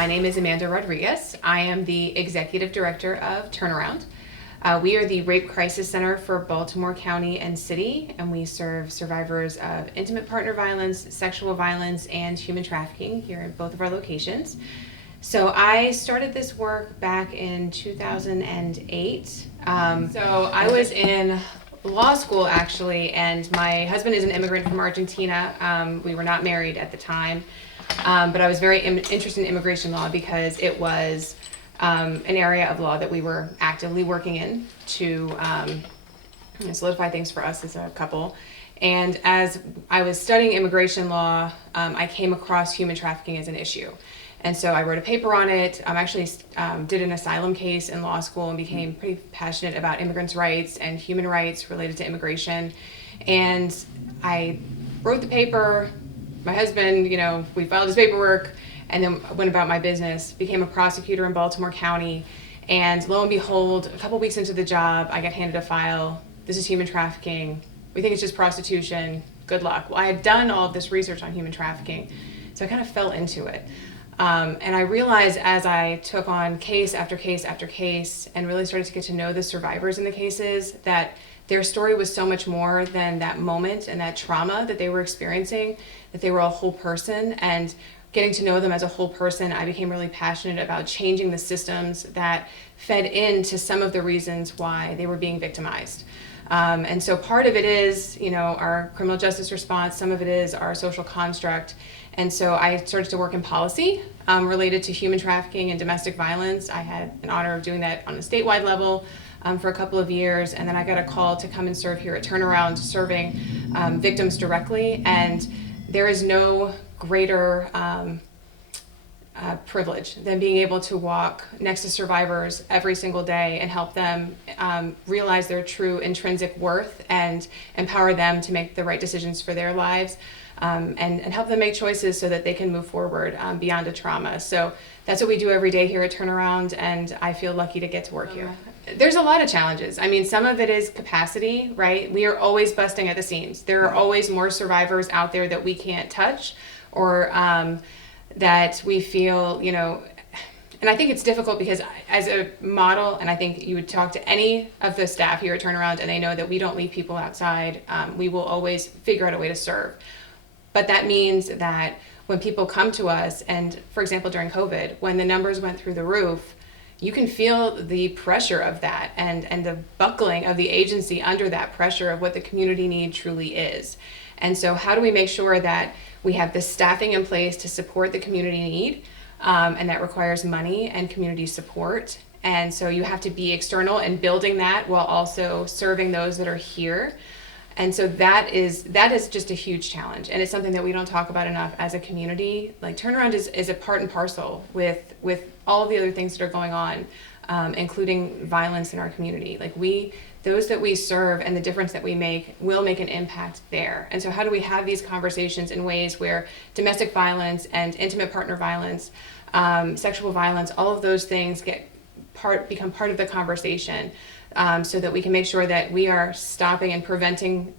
My name is Amanda Rodriguez. I am the Executive Director of Turnaround. We are the Rape Crisis Center for Baltimore County and City, and we serve survivors of intimate partner violence, sexual violence, and human trafficking here in both of our locations. So I started this work back in 2008. So I was in law school actually, and my husband is an immigrant from Argentina. We were not married at the time, but I was very interested in immigration law because it was an area of law that we were actively working in to solidify things for us as a couple. And as I was studying immigration law, I came across human trafficking as an issue. And so I wrote a paper on it. I actually did an asylum case in law school and became pretty passionate about immigrants' rights and human rights related to immigration. And I wrote the paper. My husband, we filed his paperwork, and then went about my business, became a prosecutor in Baltimore County. And lo and behold, a couple weeks into the job, I got handed a file. This is human trafficking. We think it's just prostitution. Good luck. Well, I had done all of this research on human trafficking, so I kind of fell into it. And I realized as I took on case after case after case and really started to get to know the survivors in the cases, that their story was so much more than that moment and that trauma that they were experiencing, that they were a whole person. And getting to know them as a whole person, I became really passionate about changing the systems that fed into some of the reasons why they were being victimized. And so part of it is, our criminal justice response, some of it is our social construct. And so I started to work in policy related to human trafficking and domestic violence. I had an honor of doing that on a statewide level for a couple of years. And then I got a call to come and serve here at Turnaround, serving victims directly. And there is no greater privilege than being able to walk next to survivors every single day and help them realize their true intrinsic worth and empower them to make the right decisions for their lives, and help them make choices so that they can move forward beyond a trauma. So that's what we do every day here at Turnaround, and I feel lucky to get to work here. There's a lot of challenges. I mean, some of it is capacity, right? We are always busting at the seams. There are always more survivors out there that we can't touch, or that we feel, and I think it's difficult because as a model, and I think you would talk to any of the staff here at Turnaround and they know that we don't leave people outside. We will always figure out a way to serve. But that means that when people come to us, and for example, during COVID, when the numbers went through the roof, you can feel the pressure of that and the buckling of the agency under that pressure of what the community need truly is. And so how do we make sure that we have the staffing in place to support the community need, and that requires money and community support. And so you have to be external and building that while also serving those that are here. And so that is just a huge challenge, and it's something that we don't talk about enough as a community. Like Turnaround is a part and parcel with all of the other things that are going on, including violence in our community. Like those that we serve and the difference that we make will make an impact there. And so how do we have these conversations in ways where domestic violence and intimate partner violence, sexual violence, all of those things become part of the conversation, so that we can make sure that we are stopping and preventing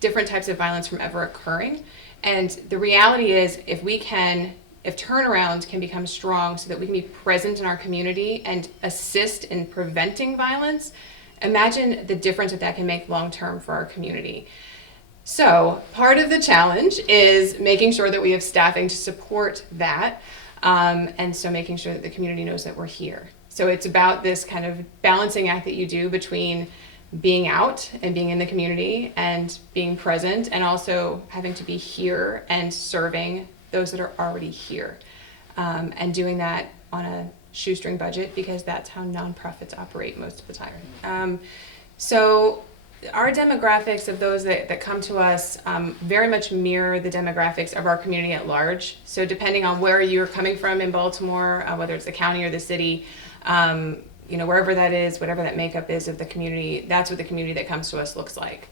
different types of violence from ever occurring. And the reality is, if Turnaround can become strong so that we can be present in our community and assist in preventing violence, imagine the difference that can make long-term for our community. So part of the challenge is making sure that we have staffing to support that, and so making sure that the community knows that we're here. So it's about this kind of balancing act that you do between being out and being in the community and being present, and also having to be here and serving those that are already here, and doing that on a shoestring budget, because that's how nonprofits operate most of the time. So our demographics of those that come to us very much mirror the demographics of our community at large. So depending on where you're coming from in Baltimore, whether it's the county or the city, wherever that is, whatever that makeup is of the community, that's what the community that comes to us looks like.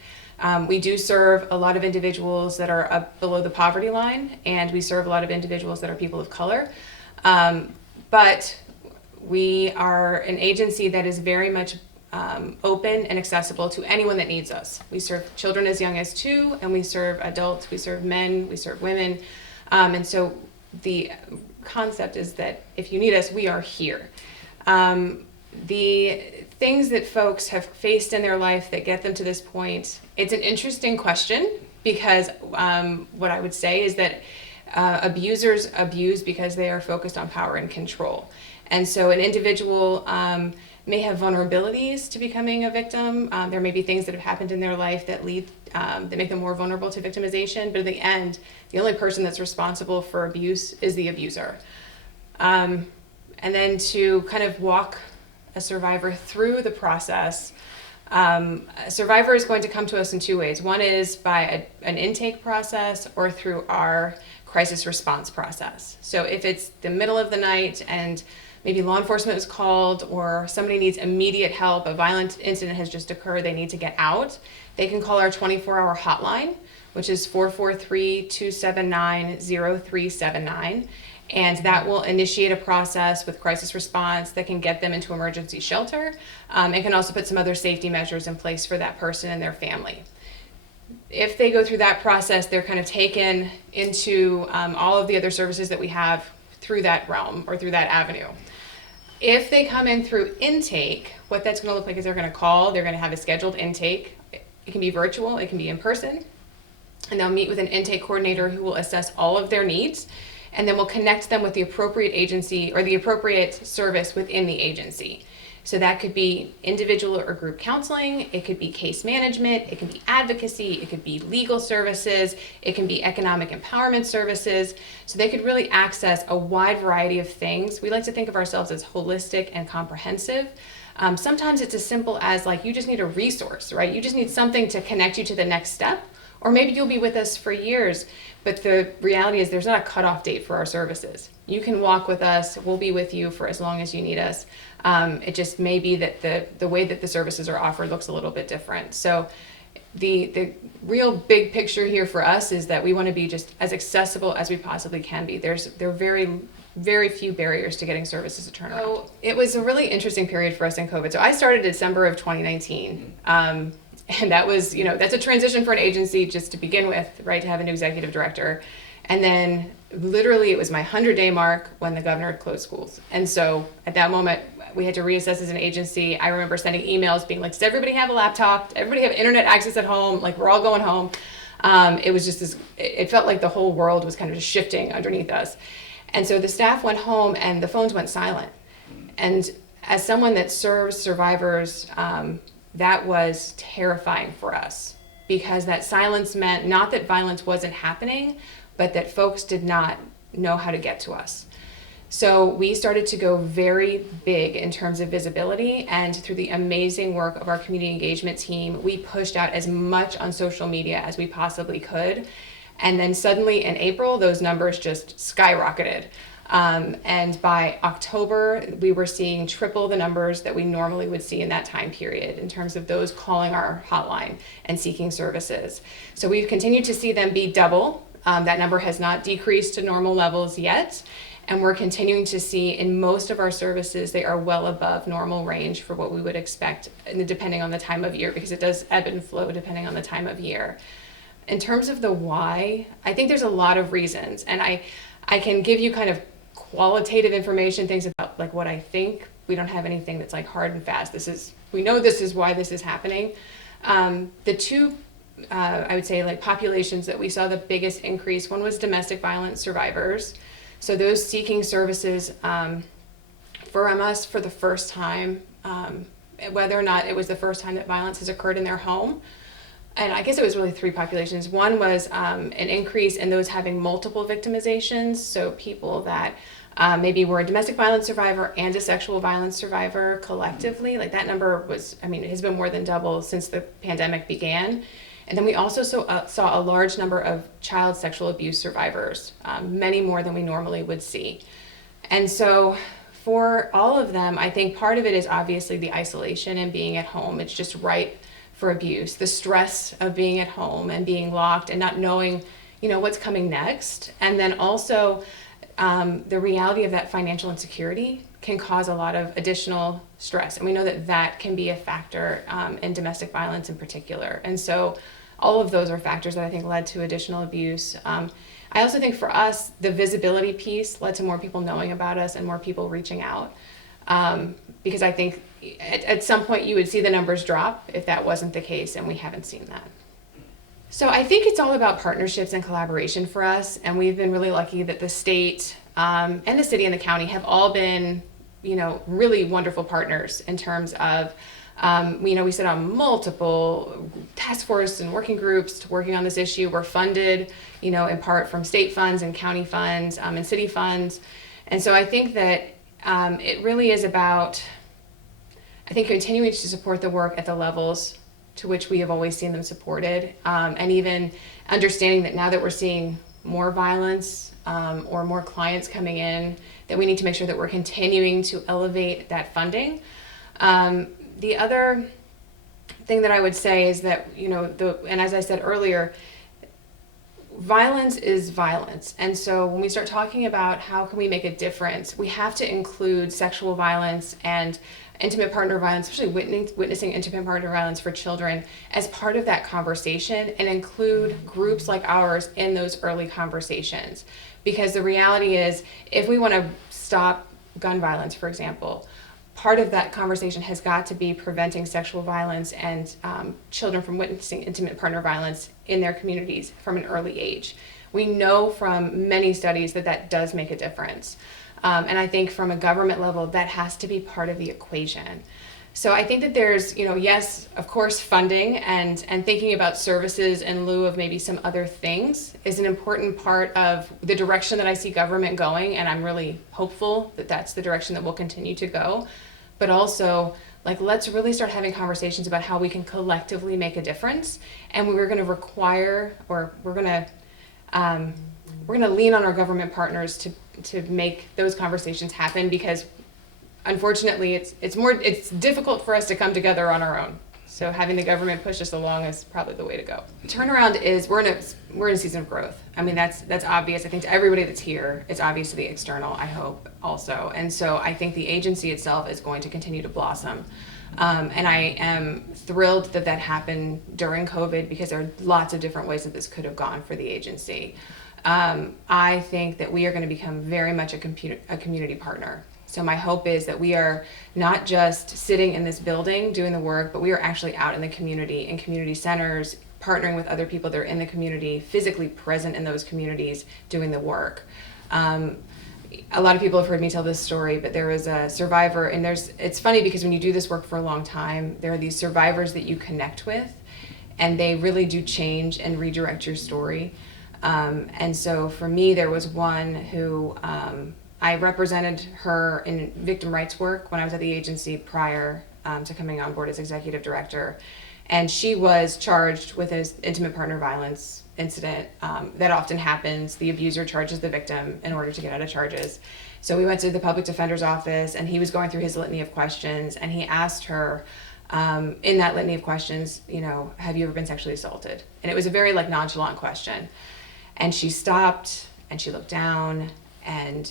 We do serve a lot of individuals that are up below the poverty line, and we serve a lot of individuals that are people of color. But we are an agency that is very much open and accessible to anyone that needs us. We serve children as young as 2, and we serve adults, we serve men, we serve women. And so the concept is that if you need us, we are here. The things that folks have faced in their life that get them to this point, it's an interesting question, because what I would say is that abusers abuse because they are focused on power and control. And so an individual may have vulnerabilities to becoming a victim. There may be things that have happened in their life that make them more vulnerable to victimization. But in the end, the only person that's responsible for abuse is the abuser. And then to kind of walk a survivor through the process, a survivor is going to come to us in two ways. One is by an intake process or through our crisis response process. So if it's the middle of the night and maybe law enforcement is called, or somebody needs immediate help, a violent incident has just occurred, they need to get out, they can call our 24-hour hotline, which is 443-279-0379. And that will initiate a process with crisis response that can get them into emergency shelter, and can also put some other safety measures in place for that person and their family. If they go through that process, they're kind of taken into all of the other services that we have through that realm or through that avenue. If they come in through intake, what that's going to look like is they're going to call, they're going to have a scheduled intake. It can be virtual, it can be in person, and they'll meet with an intake coordinator who will assess all of their needs, and then we'll connect them with the appropriate agency or the appropriate service within the agency. So that could be individual or group counseling, it could be case management, it can be advocacy, it could be legal services, it can be economic empowerment services. So they could really access a wide variety of things. We like to think of ourselves as holistic and comprehensive. Sometimes it's as simple as like you just need a resource, right? You just need something to connect you to the next step. Or maybe you'll be with us for years, but the reality is there's not a cutoff date for our services. You can walk with us, we'll be with you for as long as you need us. It just may be that the way that the services are offered looks a little bit different. So the real big picture here for us is that we want to be just as accessible as we possibly can be. There are very, very few barriers to getting services to turn around. So it was a really interesting period for us in COVID. So I started December of 2019. And that was, that's a transition for an agency just to begin with, right, to have a new executive director. And then literally it was my 100-day mark when the governor closed schools. And so at that moment, we had to reassess as an agency. I remember sending emails being like, does everybody have a laptop? Does everybody have internet access at home? Like, we're all going home. It was just it felt like the whole world was kind of just shifting underneath us. And so the staff went home and the phones went silent. And as someone that serves survivors, that was terrifying for us, because that silence meant not that violence wasn't happening, but that folks did not know how to get to us. So we started to go very big in terms of visibility, and through the amazing work of our community engagement team, we pushed out as much on social media as we possibly could. And then suddenly in April, those numbers just skyrocketed. And by October, we were seeing triple the numbers that we normally would see in that time period in terms of those calling our hotline and seeking services. So we've continued to see them be double. That number has not decreased to normal levels yet. And we're continuing to see in most of our services, they are well above normal range for what we would expect, depending on the time of year, because it does ebb and flow depending on the time of year. In terms of the why, I think there's a lot of reasons. And I can give you kind of qualitative information, things about like what I think. We don't have anything that's like hard and fast. We know this is why this is happening. The two, I would say, like populations that we saw the biggest increase, one was domestic violence survivors. So those seeking services from us for the first time, whether or not it was the first time that violence has occurred in their home. And I guess it was really three populations. One was an increase in those having multiple victimizations. So people that maybe were a domestic violence survivor and a sexual violence survivor collectively. Like that number it has been more than double since the pandemic began. And then we also saw a large number of child sexual abuse survivors, many more than we normally would see. And so for all of them, I think part of it is obviously the isolation and being at home. It's just ripe for abuse, the stress of being at home and being locked and not knowing, what's coming next. And then also the reality of that financial insecurity can cause a lot of additional stress. And we know that that can be a factor in domestic violence in particular. And so all of those are factors that I think led to additional abuse. I also think for us, the visibility piece led to more people knowing about us and more people reaching out. Because I think at some point you would see the numbers drop if that wasn't the case, and we haven't seen that. So I think it's all about partnerships and collaboration for us, and we've been really lucky that the state and the city and the county have all been, really wonderful partners in terms of, we sit on multiple task force and working groups to working on this issue. We're funded, in part from state funds and county funds and city funds. And so I think that it really is about, continuing to support the work at the levels to which we have always seen them supported, and even understanding that now that we're seeing more violence or more clients coming in, that we need to make sure that we're continuing to elevate that funding. The other thing that I would say is that, and as I said earlier, violence is violence. And so when we start talking about how can we make a difference, we have to include sexual violence and intimate partner violence, especially witnessing intimate partner violence for children, as part of that conversation, and include groups like ours in those early conversations. Because the reality is, if we want to stop gun violence, for example, part of that conversation has got to be preventing sexual violence and children from witnessing intimate partner violence in their communities from an early age. We know from many studies that that does make a difference. And I think from a government level, that has to be part of the equation. So I think that there's, yes, of course, funding and thinking about services in lieu of maybe some other things is an important part of the direction that I see government going. And I'm really hopeful that that's the direction that we'll continue to go. But also, let's really start having conversations about how we can collectively make a difference. And we're going to require, or we're going to lean on our government partners to make those conversations happen, because unfortunately it's difficult for us to come together on our own. So having the government push us along is probably the way to go. Turnaround is we're in a season of growth. I mean, that's obvious. I think to everybody that's here, it's obvious to the external, I hope, also. And so I think the agency itself is going to continue to blossom. And I am thrilled that happened during COVID, because there are lots of different ways that this could have gone for the agency. I think that we are going to become very much a community partner. So my hope is that we are not just sitting in this building doing the work, but we are actually out in the community, in community centers, partnering with other people that are in the community, physically present in those communities doing the work. A lot of people have heard me tell this story, but there was a survivor, and it's funny because when you do this work for a long time, there are these survivors that you connect with, and they really do change and redirect your story. And so for me, there was one who I represented her in victim rights work when I was at the agency prior to coming on board as executive director. And she was charged with an intimate partner violence incident that often happens. The abuser charges the victim in order to get out of charges. So we went to the public defender's office, and he was going through his litany of questions, and he asked her, in that litany of questions, have you ever been sexually assaulted? And it was a very nonchalant question. And she stopped and she looked down, and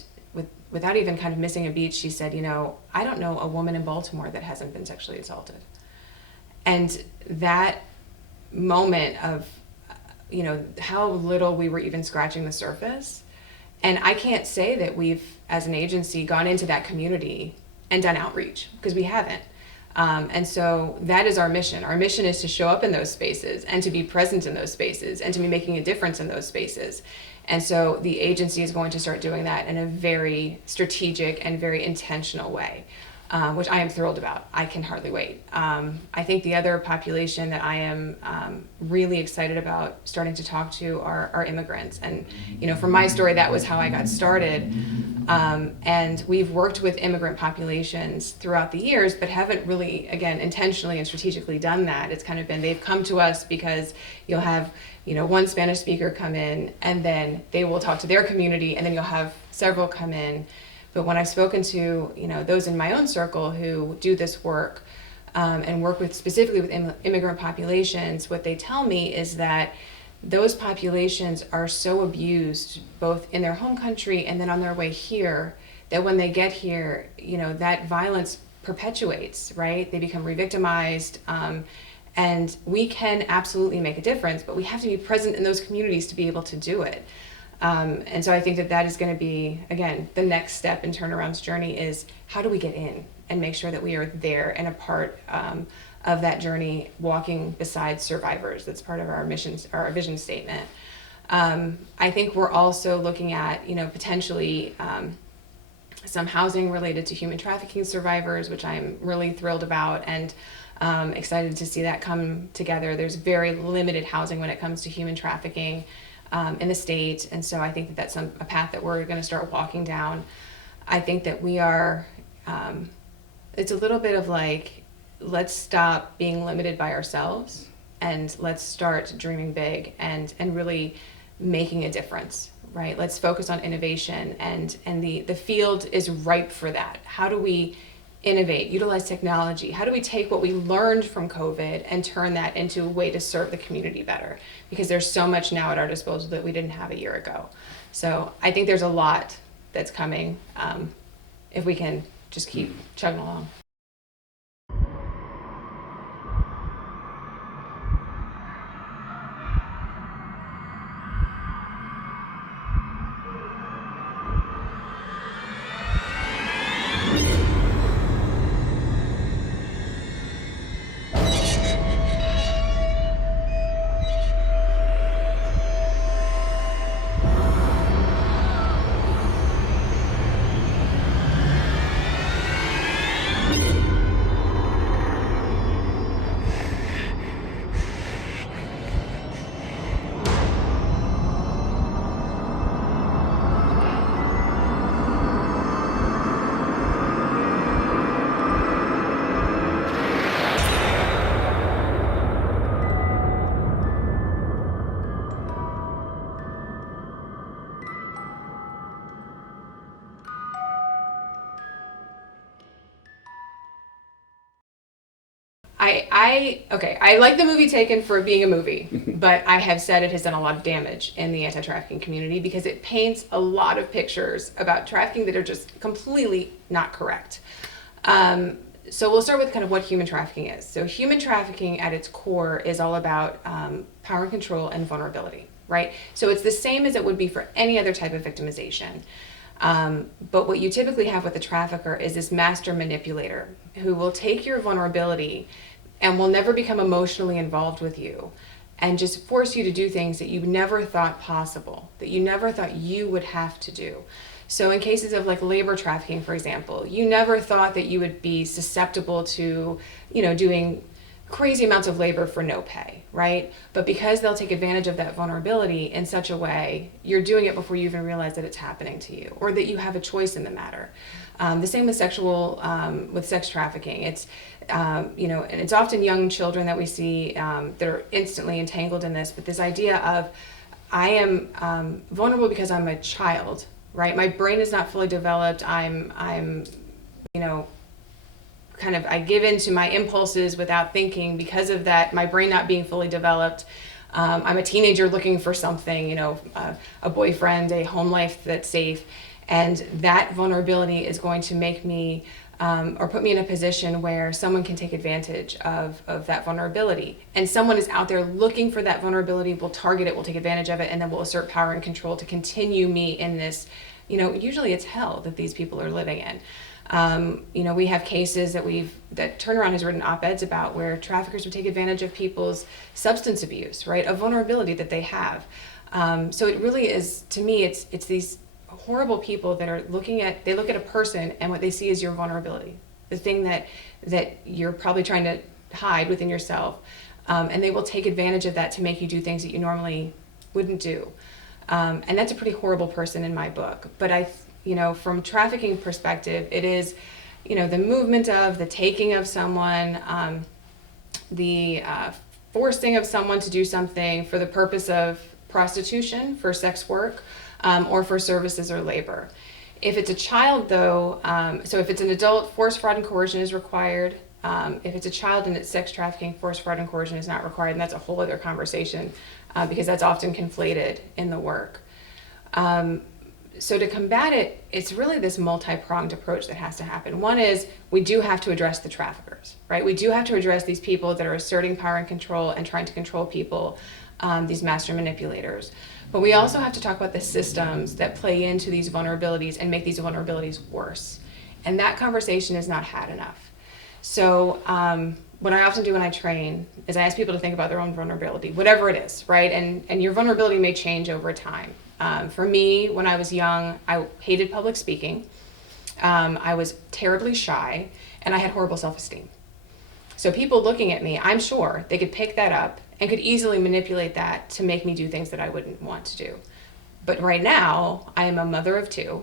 without even kind of missing a beat, she said, I don't know a woman in Baltimore that hasn't been sexually assaulted. And that moment of, how little we were even scratching the surface. And I can't say that we've, as an agency, gone into that community and done outreach, because we haven't. And so that is our mission. Our mission is to show up in those spaces and to be present in those spaces and to be making a difference in those spaces. And so the agency is going to start doing that in a very strategic and very intentional way, which I am thrilled about. I can hardly wait. I think the other population that I am really excited about starting to talk to are immigrants. And, from my story, that was how I got started. And we've worked with immigrant populations throughout the years, but haven't really, again, intentionally and strategically done that. It's kind of been, they've come to us because you'll have, one Spanish speaker come in, and then they will talk to their community, and then you'll have several come in. But when I've spoken to, those in my own circle who do this work and work specifically with immigrant populations, what they tell me is that those populations are so abused, both in their home country and then on their way here, that when they get here, that violence perpetuates, right? They become re-victimized, And we can absolutely make a difference, but we have to be present in those communities to be able to do it. And so I think that that is going to be, again, the next step in Turnaround's journey is how do we get in and make sure that we are there and a part of that journey, walking beside survivors. That's part of our mission, our vision statement. I think we're also looking at, potentially some housing related to human trafficking survivors, which I'm really thrilled about and excited to see that come together. There's very limited housing when it comes to human trafficking in the state, and so I think that that's a path that we're going to start walking down. I think that we are, it's a little bit of like, let's stop being limited by ourselves and let's start dreaming big and really making a difference, right? Let's focus on innovation, and the field is ripe for that. How do we innovate, utilize technology? How do we take what we learned from COVID and turn that into a way to serve the community better? Because there's so much now at our disposal that we didn't have a year ago. So I think there's a lot that's coming if we can just keep chugging along. I like the movie Taken for being a movie, but I have said it has done a lot of damage in the anti-trafficking community because it paints a lot of pictures about trafficking that are just completely not correct. So we'll start with kind of what human trafficking is. So human trafficking at its core is all about power and control and vulnerability, right? So it's the same as it would be for any other type of victimization. But what you typically have with a trafficker is this master manipulator who will take your vulnerability and will never become emotionally involved with you and just force you to do things that you never thought possible, that you never thought you would have to do. So in cases of like labor trafficking, for example, you never thought that you would be susceptible to, doing crazy amounts of labor for no pay, right? But because they'll take advantage of that vulnerability in such a way, you're doing it before you even realize that it's happening to you or that you have a choice in the matter. The same with with sex trafficking. It's, and it's often young children that we see that are instantly entangled in this, but this idea of I am vulnerable because I'm a child, right? My brain is not fully developed. I'm I give in to my impulses without thinking because of that, my brain not being fully developed. I'm a teenager looking for something, a boyfriend, a home life that's safe. And that vulnerability is going to make me or put me in a position where someone can take advantage of that vulnerability. And someone is out there looking for that vulnerability, will target it, will take advantage of it, and then will assert power and control to continue me in this, usually it's hell that these people are living in. We have cases that Turnaround has written op-eds about where traffickers would take advantage of people's substance abuse, right? A vulnerability that they have. So it really is, to me, it's these horrible people that are they look at a person and what they see is your vulnerability, the thing that you're probably trying to hide within yourself. And they will take advantage of that to make you do things that you normally wouldn't do. And that's a pretty horrible person in my book. But from trafficking perspective, it is, the movement of the taking of someone, the forcing of someone to do something for the purpose of prostitution, for sex work, or for services or labor. If it's a child, though, so if it's an adult, force, fraud, and coercion is required. If it's a child and it's sex trafficking, force, fraud, and coercion is not required, and that's a whole other conversation because that's often conflated in the work. so to combat it, it's really this multi-pronged approach that has to happen. One is we do have to address the traffickers, right? We do have to address these people that are asserting power and control and trying to control people, these master manipulators. But we also have to talk about the systems that play into these vulnerabilities and make these vulnerabilities worse. And that conversation is not had enough. So what I often do when I train is I ask people to think about their own vulnerability, whatever it is, right? And your vulnerability may change over time. For me, when I was young, I hated public speaking. I was terribly shy, and I had horrible self-esteem. So people looking at me, I'm sure they could pick that up and could easily manipulate that to make me do things that I wouldn't want to do. But right now, I am a mother of 2.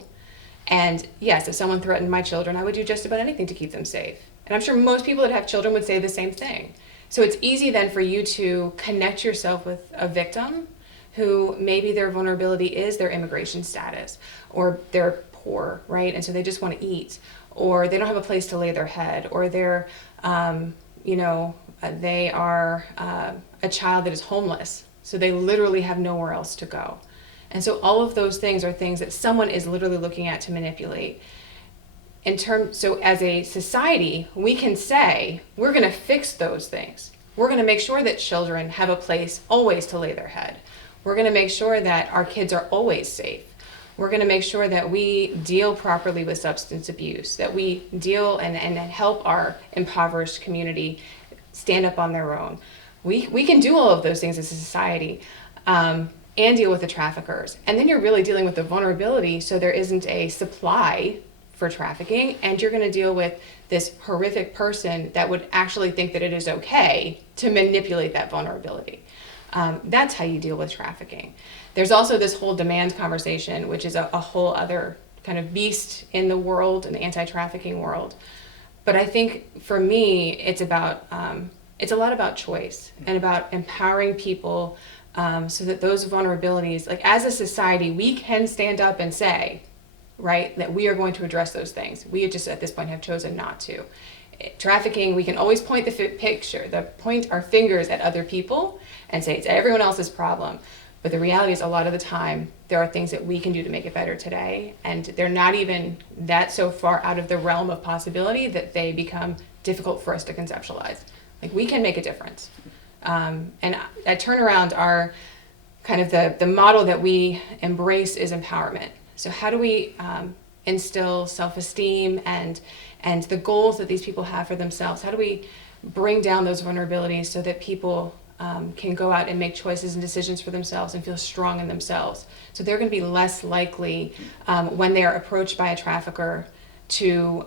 And yes, if someone threatened my children, I would do just about anything to keep them safe. And I'm sure most people that have children would say the same thing. So it's easy then for you to connect yourself with a victim who maybe their vulnerability is their immigration status, or they're poor, right? And so they just want to eat, or they don't have a place to lay their head, or they're, they are a child that is homeless. So they literally have nowhere else to go. And so all of those things are things that someone is literally looking at to manipulate. So as a society, we can say, we're going to fix those things. We're going to make sure that children have a place always to lay their head. We're going to make sure that our kids are always safe. We're going to make sure that we deal properly with substance abuse, that we deal and help our impoverished community stand up on their own. We can do all of those things as a society and deal with the traffickers. And then you're really dealing with the vulnerability, so there isn't a supply for trafficking, and you're going to deal with this horrific person that would actually think that it is okay to manipulate that vulnerability. That's how you deal with trafficking. There's also this whole demand conversation, which is a whole other kind of beast in the world, in the anti-trafficking world. But I think for me, it's a lot about choice and about empowering people so that those vulnerabilities, like as a society, we can stand up and say, right, that we are going to address those things. We just at this point have chosen not to. Trafficking, we can always point point our fingers at other people and say it's everyone else's problem. But the reality is a lot of the time, there are things that we can do to make it better today, and they're not even that so far out of the realm of possibility that they become difficult for us to conceptualize. Like, we can make a difference. And at Turnaround, our kind of the model that we embrace is empowerment. So how do we instill self-esteem and the goals that these people have for themselves? How do we bring down those vulnerabilities so that people can go out and make choices and decisions for themselves and feel strong in themselves? So they're going to be less likely when they are approached by a trafficker to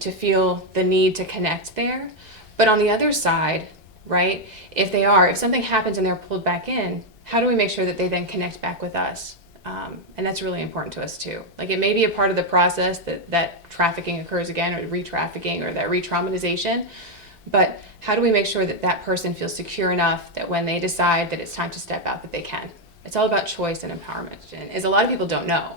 feel the need to connect there. But on the other side, right, if something happens and they're pulled back in, how do we make sure that they then connect back with us? And that's really important to us too. Like, it may be a part of the process that trafficking occurs again, or re-trafficking, or that re-traumatization, but how do we make sure that person feels secure enough that when they decide that it's time to step out, that they can? It's all about choice and empowerment, and as a lot of people don't know.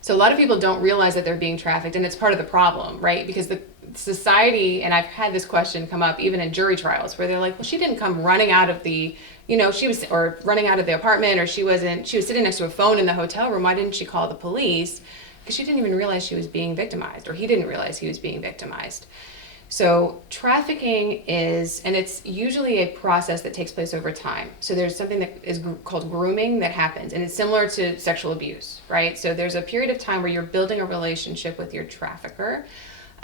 So a lot of people don't realize that they're being trafficked, and it's part of the problem, right? Because the society, and I've had this question come up even in jury trials, where they're like, well, she didn't come running out of the, or running out of the apartment, or she was sitting next to a phone in the hotel room. Why didn't she call the police? Because she didn't even realize she was being victimized, or he didn't realize he was being victimized. So trafficking and it's usually a process that takes place over time. So there's something that is called grooming that happens, and it's similar to sexual abuse, right? So there's a period of time where you're building a relationship with your trafficker,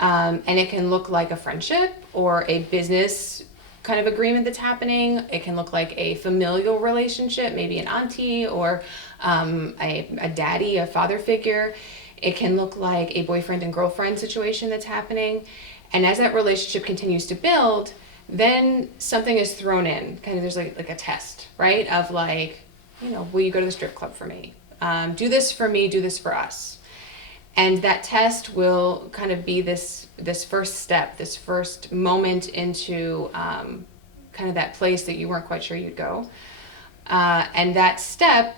and it can look like a friendship or a business kind of agreement that's happening. It can look like a familial relationship, maybe an auntie or a daddy, a father figure. It can look like a boyfriend and girlfriend situation that's happening. And as that relationship continues to build, then something is thrown in. Kind of there's like a test, right? Of like, will you go to the strip club for me? Do this for me, do this for us. And that test will kind of be this first step, this first moment into kind of that place that you weren't quite sure you'd go. And that step,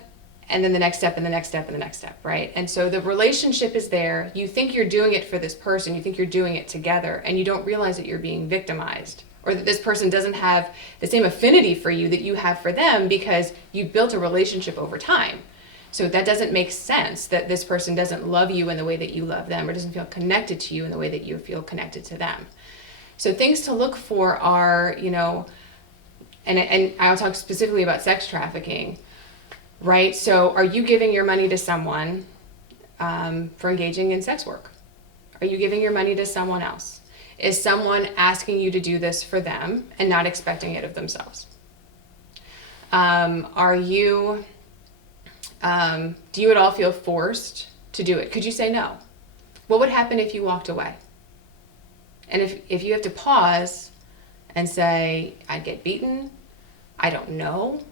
and then the next step, and the next step, and the next step, right? And so the relationship is there. You think you're doing it for this person. You think you're doing it together, and you don't realize that you're being victimized, or that this person doesn't have the same affinity for you that you have for them, because you built a relationship over time. So that doesn't make sense, that this person doesn't love you in the way that you love them, or doesn't feel connected to you in the way that you feel connected to them. So things to look for are, and I'll talk specifically about sex trafficking, right? So are you giving your money to someone for engaging in sex work? Are you giving your money to someone else? Is someone asking you to do this for them and not expecting it of themselves? Do you at all feel forced to do it? Could you say no? What would happen if you walked away? And if you have to pause and say, I'd get beaten, I don't know,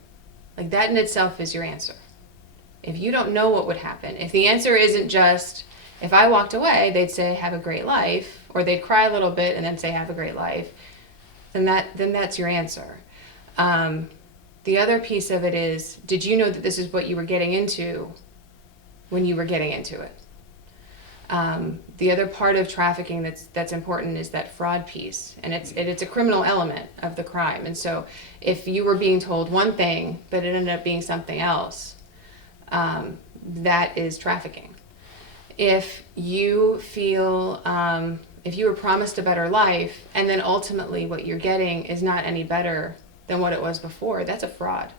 like that in itself is your answer. If you don't know what would happen, if the answer isn't just, if I walked away, they'd say, have a great life, or they'd cry a little bit and then say, have a great life, then that's your answer. The other piece of it is, did you know that this is what you were getting into when you were getting into it? The other part of trafficking that's important is that fraud piece, and it's a criminal element of the crime. And so if you were being told one thing, but it ended up being something else, that is trafficking. If you feel, if you were promised a better life, and then ultimately what you're getting is not any better than what it was before, that's a fraud.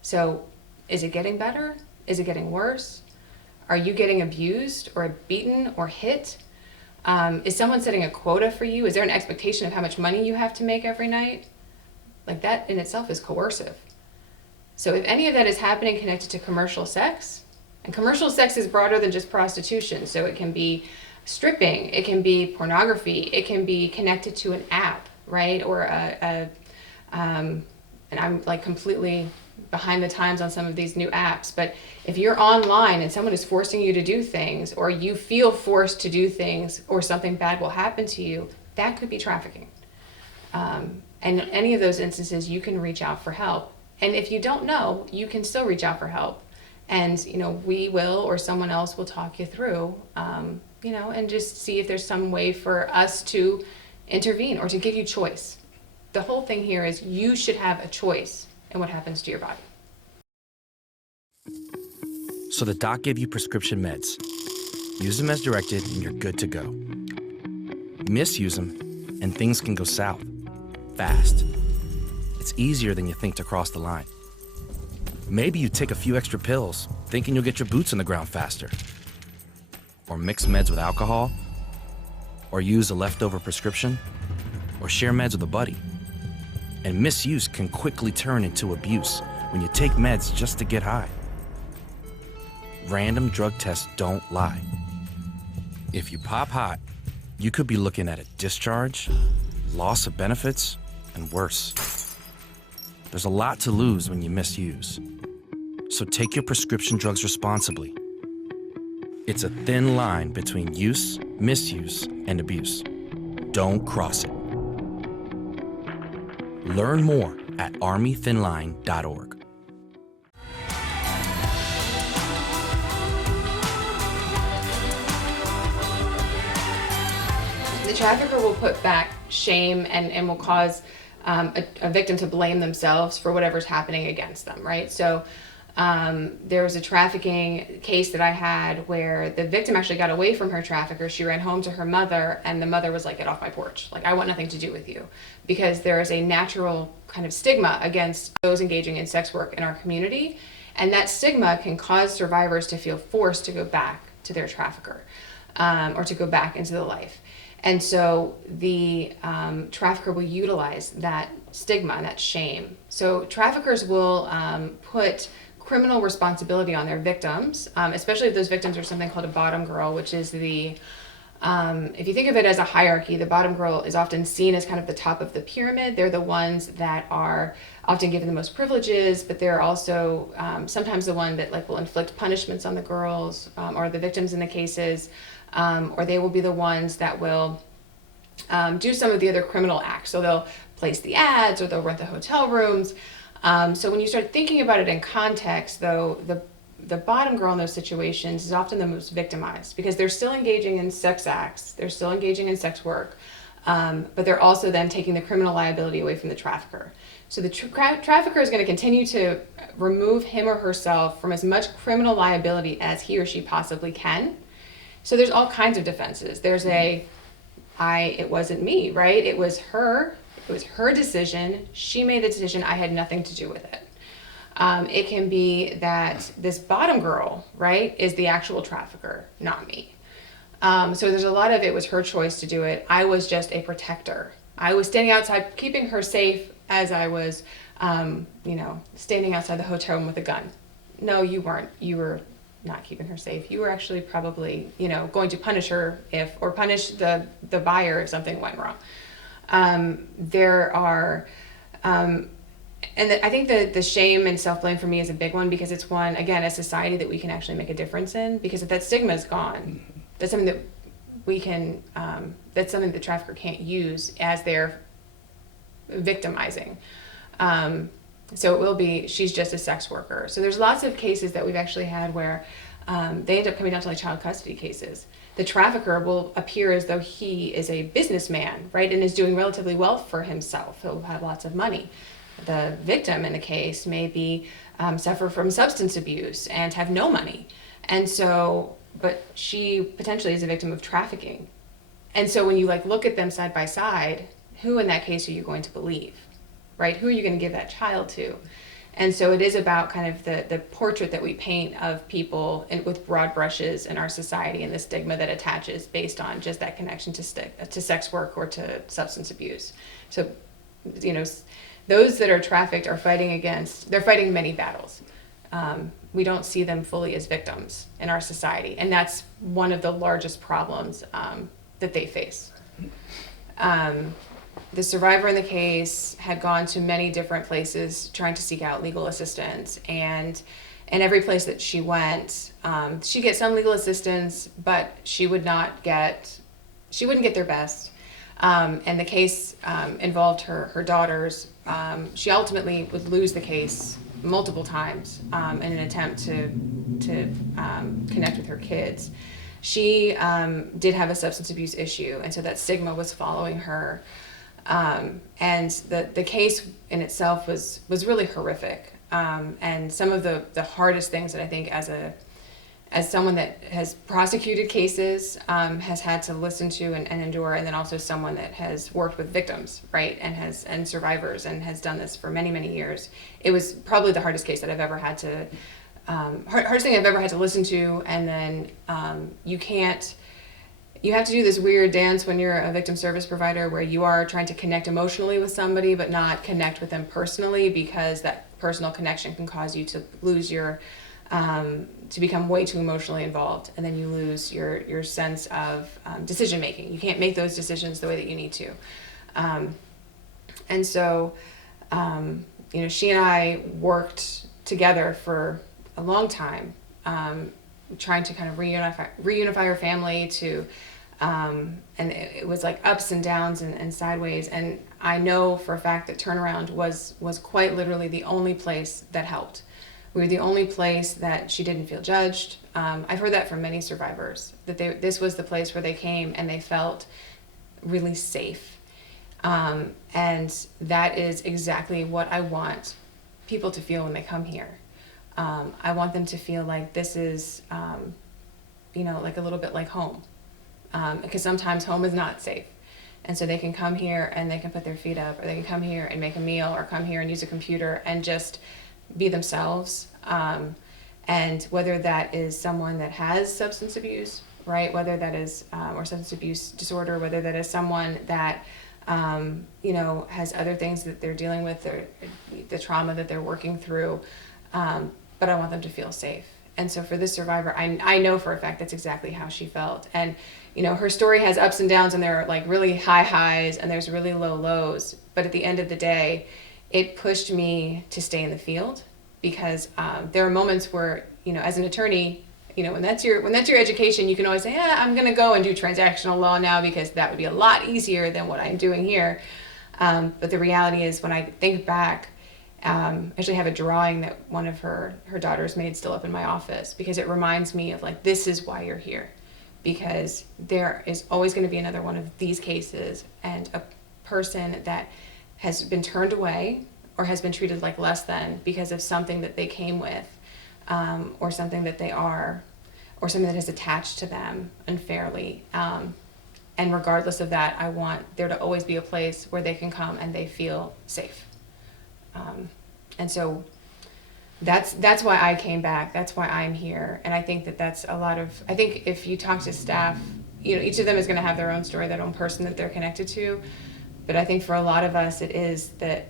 So is it getting better? Is it getting worse? Are you getting abused or beaten or hit? Is someone setting a quota for you? Is there an expectation of how much money you have to make every night? Like that in itself is coercive. So if any of that is happening connected to commercial sex, and commercial sex is broader than just prostitution, so it can be stripping, it can be pornography, it can be connected to an app, right? Or and I'm like completely behind the times on some of these new apps, but if you're online and someone is forcing you to do things, or you feel forced to do things, or something bad will happen to you, that could be trafficking. And in any of those instances, you can reach out for help. And if you don't know, you can still reach out for help. And, we will, or someone else will talk you through, and just see if there's some way for us to intervene or to give you choice. The whole thing here is you should have a choice in what happens to your body. So the doc gave you prescription meds. Use them as directed and you're good to go. Misuse them and things can go south, fast. It's easier than you think to cross the line. Maybe you take a few extra pills, thinking you'll get your boots on the ground faster. Or mix meds with alcohol, or use a leftover prescription, or share meds with a buddy. And misuse can quickly turn into abuse when you take meds just to get high. Random drug tests don't lie. If you pop hot, you could be looking at a discharge, loss of benefits, and worse. There's a lot to lose when you misuse. So take your prescription drugs responsibly. It's a thin line between use, misuse, and abuse. Don't cross it. Learn more at armythinline.org. The trafficker will put back shame and will cause a victim to blame themselves for whatever's happening against them, right? So there was a trafficking case that I had where the victim actually got away from her trafficker. She ran home to her mother, and the mother was like, get off my porch. Like, I want nothing to do with you. Because there is a natural kind of stigma against those engaging in sex work in our community. And that stigma can cause survivors to feel forced to go back to their trafficker, or to go back into the life. And so the trafficker will utilize that stigma and that shame. So traffickers will put criminal responsibility on their victims, especially if those victims are something called a bottom girl, which is the, if you think of it as a hierarchy, the bottom girl is often seen as kind of the top of the pyramid. They're the ones that are often given the most privileges, but they're also sometimes the one that will inflict punishments on the girls, or the victims in the cases, or they will be the ones that will do some of the other criminal acts. So they'll place the ads, or they'll rent the hotel rooms. So when you start thinking about it in context, though, the bottom girl in those situations is often the most victimized, because they're still engaging in sex acts, they're still engaging in sex work, but they're also then taking the criminal liability away from the trafficker. So the trafficker is going to continue to remove him or herself from as much criminal liability as he or she possibly can. So there's all kinds of defenses. There's it wasn't me, right? It was her decision. She made the decision. I had nothing to do with it. It can be that this bottom girl, right, is the actual trafficker, not me. So there's a lot of it was her choice to do it. I was just a protector. I was standing outside, keeping her safe as I was, standing outside the hotel room with a gun. No, you weren't. You were not keeping her safe. You were actually probably, going to punish her or punish the buyer if something went wrong. There are, I think the shame and self-blame for me is a big one, because it's one, again, a society that we can actually make a difference in, because if that stigma is gone, that's something that we can, that's something the trafficker can't use as their victimizing. So it will be, she's just a sex worker. So there's lots of cases that we've actually had where they end up coming down to like child custody cases. The trafficker will appear as though he is a businessman, right, and is doing relatively well for himself. He'll have lots of money. The victim in the case may be suffer from substance abuse and have no money. And so, but she potentially is a victim of trafficking. And so when you look at them side by side, who in that case are you going to believe, right? Who are you going to give that child to? And so it is about kind of the portrait that we paint of people with broad brushes in our society, and the stigma that attaches based on just that connection to sex work or to substance abuse. So, those that are trafficked are they're fighting many battles. We don't see them fully as victims in our society, and that's one of the largest problems that they face. The survivor in the case had gone to many different places trying to seek out legal assistance, and in every place that she went, she'd get some legal assistance, but she wouldn't get their best. And the case involved her daughters. She ultimately would lose the case multiple times in an attempt to connect with her kids. She did have a substance abuse issue, and so that stigma was following her. And the case in itself was really horrific. And some of the hardest things that I think as someone that has prosecuted cases, has had to listen to and endure, and then also someone that has worked with victims, right, and survivors, and has done this for many, many years. It was probably the hardest case that I've ever had to, hardest thing I've ever had to listen to. And then you have to do this weird dance when you're a victim service provider, where you are trying to connect emotionally with somebody, but not connect with them personally, because that personal connection can cause you to lose to become way too emotionally involved, and then you lose your sense of decision making. You can't make those decisions the way that you need to. And so, she and I worked together for a long time, trying to kind of reunify her family and it was like ups and downs and sideways. And I know for a fact that Turnaround was quite literally the only place that helped. We were the only place that she didn't feel judged. I've heard that from many survivors, that this was the place where they came and they felt really safe. And that is exactly what I want people to feel when they come here. I want them to feel like this is, like a little bit like home. Because sometimes home is not safe. And so they can come here and they can put their feet up, or they can come here and make a meal, or come here and use a computer and just be themselves. And whether that is someone that has substance abuse, right, whether that is, or substance abuse disorder, whether that is someone that, has other things that they're dealing with, or the trauma that they're working through. But I want them to feel safe. And so for this survivor, I know for a fact that's exactly how she felt. And, her story has ups and downs, and there are like really high highs and there's really low lows. But at the end of the day, it pushed me to stay in the field, because there are moments where, as an attorney, when that's your education, you can always say, I'm going to go and do transactional law now, because that would be a lot easier than what I'm doing here. But the reality is, when I think back, I actually have a drawing that one of her daughters made still up in my office, because it reminds me of this is why you're here, because there is always going to be another one of these cases, and a person that has been turned away or has been treated like less than because of something that they came with, or something that they are, or something that is attached to them unfairly. And regardless of that, I want there to always be a place where they can come and they feel safe. And so that's why I came back. That's why I'm here. And I think that that's a lot of, I think if you talk to staff, you know, each of them is going to have their own story, their own person that they're connected to. But I think for a lot of us, it is that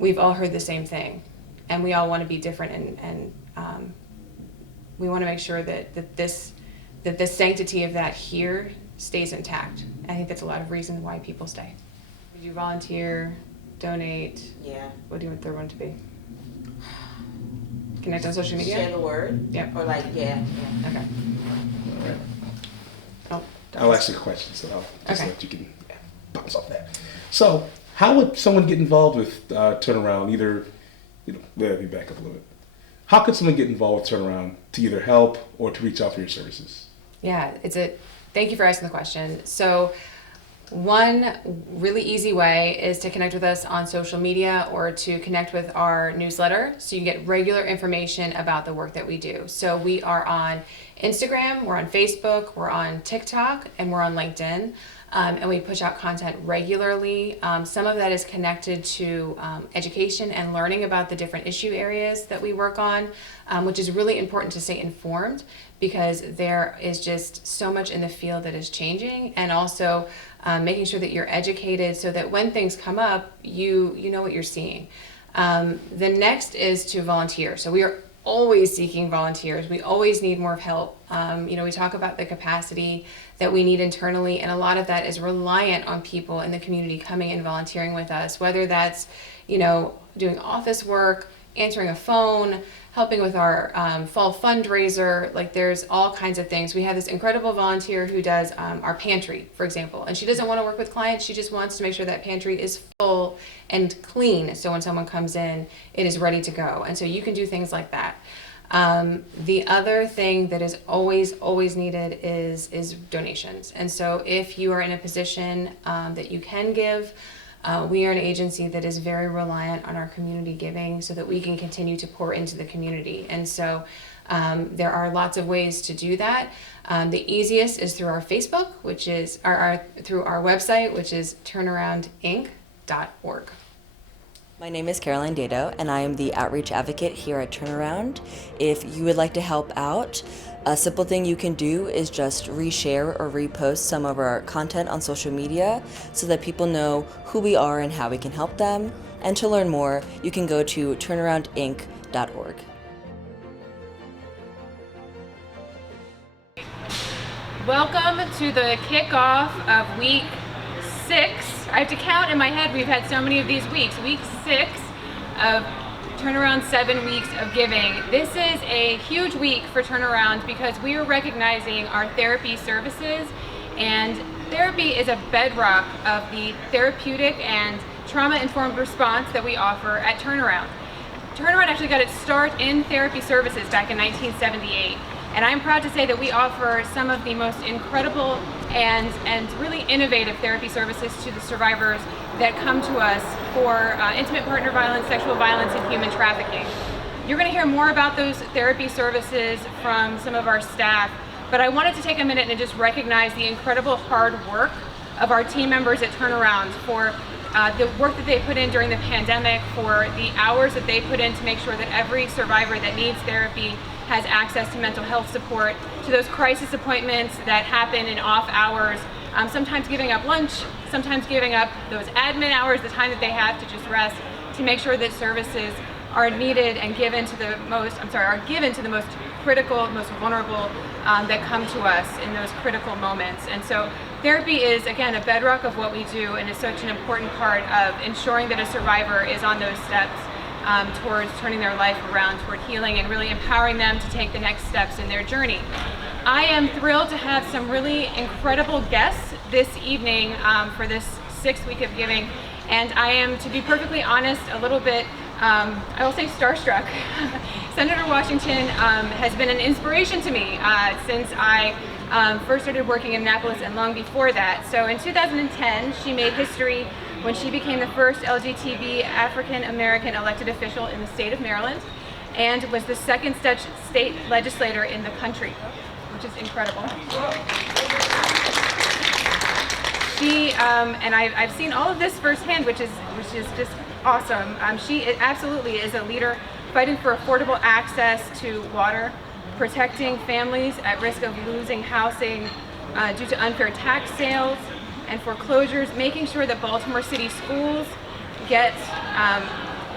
we've all heard the same thing, and we all want to be different, and we want to make sure that the sanctity of that here stays intact. I think that's a lot of reasons why people stay. Did you volunteer, donate? Yeah. What do you want the third one to be? Connect on social media? Share the word. Yep. Or like, yeah. Okay. All right. Oh, I'll ask you a question, so I'll just Okay. let you can bounce off that. So, how would someone get involved with Turnaround? Either, let me back up a little bit. How could someone get involved with Turnaround to either help or to reach out for your services? Yeah, thank you for asking the question. So one really easy way is to connect with us on social media or to connect with our newsletter so you can get regular information about the work that we do. So we are on Instagram, we're on Facebook, we're on TikTok, and we're on LinkedIn. And we push out content regularly. Some of that is connected to education and learning about the different issue areas that we work on, which is really important to stay informed because there is just so much in the field that is changing, and also making sure that you're educated so that when things come up, you know what you're seeing. The next is to volunteer. So we are always seeking volunteers. We always need more help. We talk about the capacity that we need internally, and a lot of that is reliant on people in the community coming and volunteering with us, whether that's, doing office work, answering a phone, helping with our fall fundraiser. Like, there's all kinds of things. We have this incredible volunteer who does our pantry, for example, and she doesn't want to work with clients. She just wants to make sure that pantry is full and clean, so when someone comes in, it is ready to go. And so you can do things like that. The other thing that is always needed is donations. And so if you are in a position that you can give, we are an agency that is very reliant on our community giving so that we can continue to pour into the community. And so there are lots of ways to do that. The easiest is through our Facebook, which is through our website, which is turnaroundinc.org. My name is Caroline Dado, and I am the Outreach Advocate here at Turnaround. If you would like to help out, a simple thing you can do is just reshare or repost some of our content on social media so that people know who we are and how we can help them. And to learn more, you can go to turnaroundinc.org. Welcome to the kickoff of week 6. I have to count in my head, we've had so many of these weeks. Week 6 of Turnaround 7 weeks of giving. This is a huge week for Turnaround because we are recognizing our therapy services, and therapy is a bedrock of the therapeutic and trauma-informed response that we offer at Turnaround. Turnaround actually got its start in therapy services back in 1978. And I'm proud to say that we offer some of the most incredible and really innovative therapy services to the survivors that come to us for intimate partner violence, sexual violence, and human trafficking. You're going to hear more about those therapy services from some of our staff, but I wanted to take a minute and just recognize the incredible hard work of our team members at Turnaround for the work that they put in during the pandemic, for the hours that they put in to make sure that every survivor that needs therapy has access to mental health support, to those crisis appointments that happen in off hours, sometimes giving up lunch, sometimes giving up those admin hours, the time that they have to just rest, to make sure that services are needed and given to the most critical, most vulnerable that come to us in those critical moments. And so therapy is, again, a bedrock of what we do, and is such an important part of ensuring that a survivor is on those steps towards turning their life around, toward healing, and really empowering them to take the next steps in their journey. I am thrilled to have some really incredible guests this evening for this 6th week of giving, and I am, to be perfectly honest, a little bit, I will say, starstruck. Senator Washington has been an inspiration to me since I first started working in Annapolis and long before that. So in 2010, she made history when she became the first LGBT African American elected official in the state of Maryland, and was the second state legislator in the country, which is incredible. She, and I've seen all of this firsthand, which is just awesome. She absolutely is a leader fighting for affordable access to water, protecting families at risk of losing housing due to unfair tax sales and foreclosures, making sure that Baltimore City schools get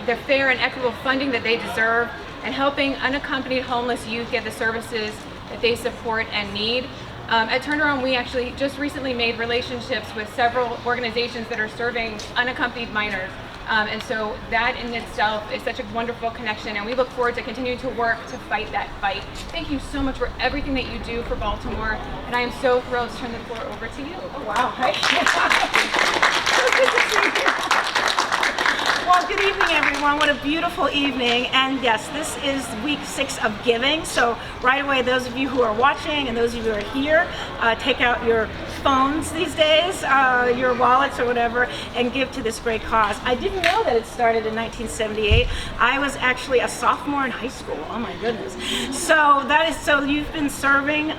the fair and equitable funding that they deserve, and helping unaccompanied homeless youth get the services that they support and need. At Turnaround, we actually just recently made relationships with several organizations that are serving unaccompanied minors. And so that in itself is such a wonderful connection, and we look forward to continuing to work to fight that fight. Thank you so much for everything that you do for Baltimore, and I am so thrilled to turn the floor over to you. Oh, wow. So good to see you. Well, good evening, everyone. What a beautiful evening. And yes, this is week 6 of giving. So right away, those of you who are watching and those of you who are here, take out your phones these days, your wallets or whatever, and give to this great cause. I didn't know that it started in 1978. I was actually a sophomore in high school. Oh my goodness. So you've been serving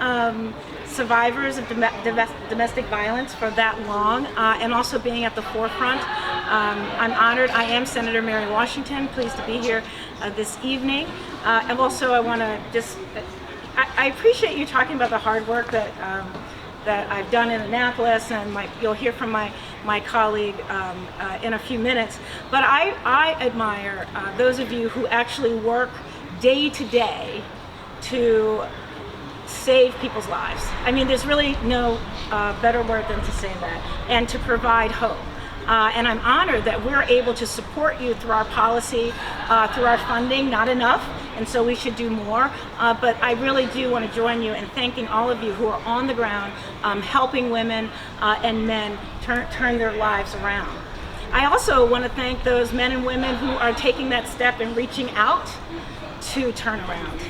survivors of domestic violence for that long, and also being at the forefront. I'm honored. I am Senator Mary Washington, pleased to be here this evening. And also I want to I appreciate you talking about the hard work that I've done in Annapolis, and you'll hear from my colleague in a few minutes. But I admire those of you who actually work day to day to save people's lives. I mean, there's really no better word than to say that, and to provide hope. And I'm honored that we're able to support you through our policy, through our funding. Not enough, and so we should do more. But I really do want to join you in thanking all of you who are on the ground, helping women and men turn their lives around. I also want to thank those men and women who are taking that step and reaching out to turn around.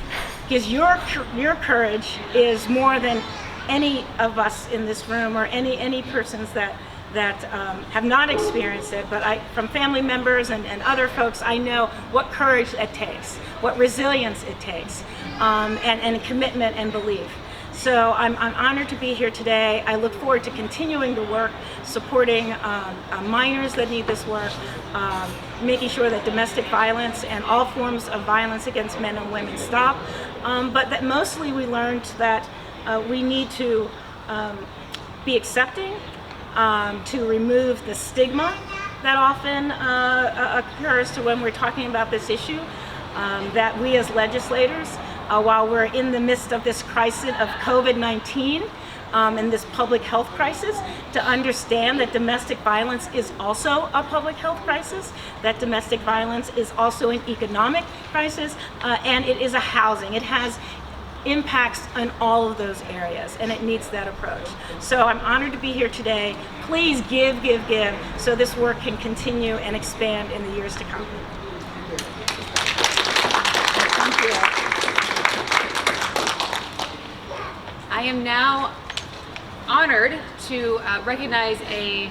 Because your courage is more than any of us in this room, or any persons that have not experienced it, but from family members and other folks, I know what courage it takes, what resilience it takes, and commitment and belief. So I'm honored to be here today. I look forward to continuing to work, supporting minors that need this work, making sure that domestic violence and all forms of violence against men and women stop, but that mostly we learned that we need to be accepting, to remove the stigma that often occurs to when we're talking about this issue, that we as legislators, while we're in the midst of this crisis of COVID-19 and this public health crisis, to understand that domestic violence is also a public health crisis, that domestic violence is also an economic crisis, and it is a housing. It has impacts on all of those areas, and it needs that approach. So I'm honored to be here today. Please give, so this work can continue and expand in the years to come. Thank you. I am now honored to recognize a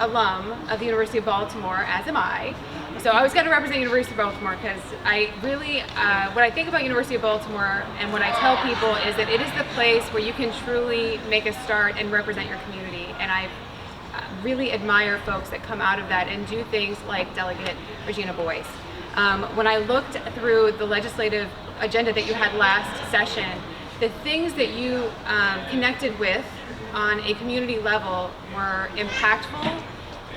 alum of the University of Baltimore, as am I. So I always got to represent University of Baltimore, because I really, what I think about University of Baltimore and what I tell people is that it is the place where you can truly make a start and represent your community. And I really admire folks that come out of that and do things like Delegate Regina Boyce. When I looked through the legislative agenda that you had last session, the things that you connected with on a community level were impactful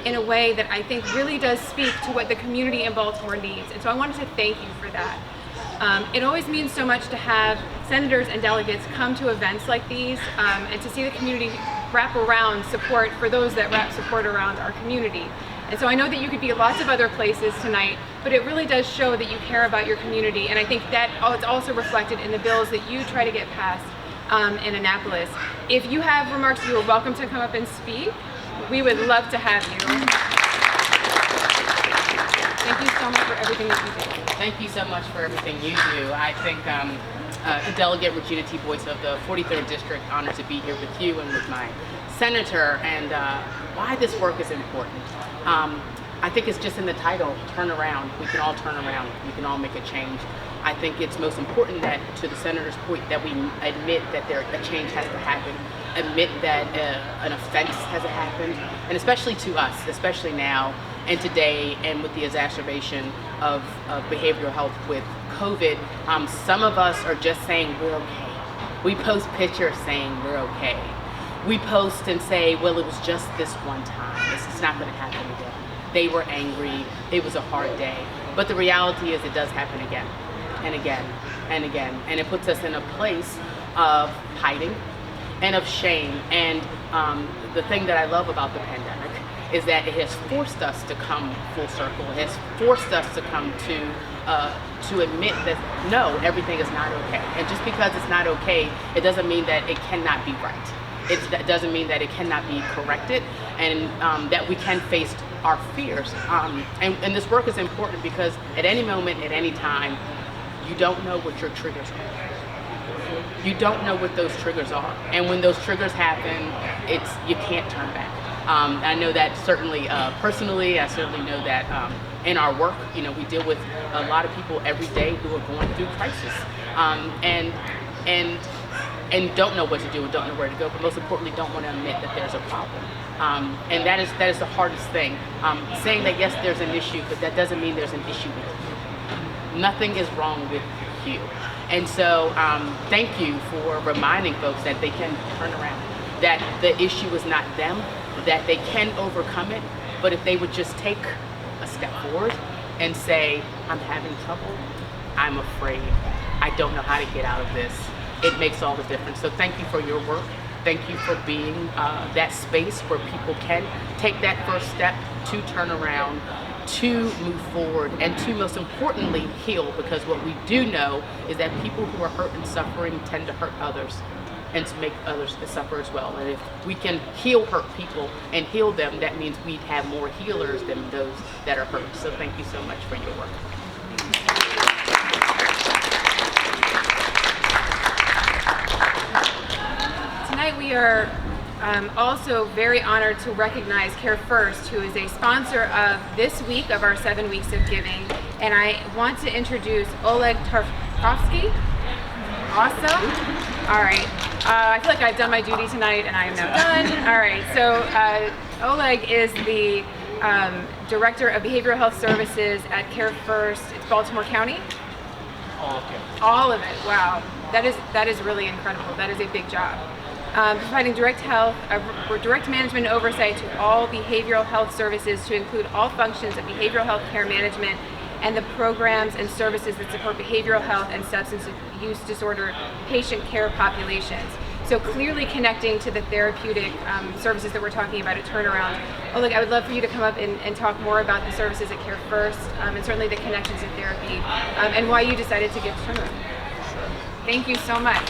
in a way that I think really does speak to what the community in Baltimore needs. And so I wanted to thank you for that. It always means so much to have senators and delegates come to events like these, and to see the community wrap around support for those that wrap support around our community. And so I know that you could be at lots of other places tonight, but it really does show that you care about your community. And I think that it's also reflected in the bills that you try to get passed in Annapolis. If you have remarks, you are welcome to come up and speak. We would love to have you. Thank you so much for everything that you do. Thank you so much for everything you do. I think Delegate Regina T. Boyce of the 43rd District, honored to be here with you and with my senator, and why this work is important. I think it's just in the title, turn around. We can all turn around. We can all make a change. I think it's most important that, to the senator's point, that we admit that a change has to happen, admit that an offense has happened, and especially to us, especially now and today, and with the exacerbation of behavioral health with COVID, some of us are just saying we're okay. We post pictures saying we're okay. We post and say, well, it was just this one time. It's not going to happen again. They were angry. It was a hard day. But the reality is it does happen again and again and again. And it puts us in a place of hiding and of shame. And the thing that I love about the pandemic is that it has forced us to come full circle. It has forced us to come to admit that no, everything is not okay. And just because it's not okay, it doesn't mean that it cannot be right. It doesn't mean that it cannot be corrected, and that we can face our fears. And this work is important because at any moment, at any time, you don't know what your triggers are. You don't know what those triggers are. And when those triggers happen, you can't turn back. I know that certainly personally. I certainly know that in our work, we deal with a lot of people every day who are going through crisis, and don't know what to do and don't know where to go, but most importantly, don't want to admit that there's a problem. And that is the hardest thing. Saying that yes, there's an issue, but that doesn't mean there's an issue with you. Nothing is wrong with you. And so thank you for reminding folks that they can turn around, that the issue is not them, that they can overcome it, but if they would just take a step forward and say, I'm having trouble, I'm afraid, I don't know how to get out of this, it makes all the difference. So thank you for your work. Thank you for being that space where people can take that first step to turn around, to move forward, and to most importantly heal, because what we do know is that people who are hurt and suffering tend to hurt others and to make others suffer as well. And if we can heal hurt people and heal them, that means we'd have more healers than those that are hurt. So thank you so much for your work. Tonight we are also very honored to recognize Care First, who is a sponsor of this week of our 7 weeks of giving. And I want to introduce Oleg Tarkovsky. Awesome. All right. I feel like I've done my duty tonight and I am now done. All right. So Oleg is the Director of Behavioral Health Services at Care First. It's Baltimore County? All of it. All of it. Wow. That is really incredible. That is a big job. Providing direct management and oversight to all behavioral health services to include all functions of behavioral health care management and the programs and services that support behavioral health and substance use disorder patient care populations. So clearly connecting to the therapeutic services that we're talking about at Turnaround. Oleg, I would love for you to come up and talk more about the services at Care First, and certainly the connections to therapy, and why you decided to give Turnaround. Thank you so much.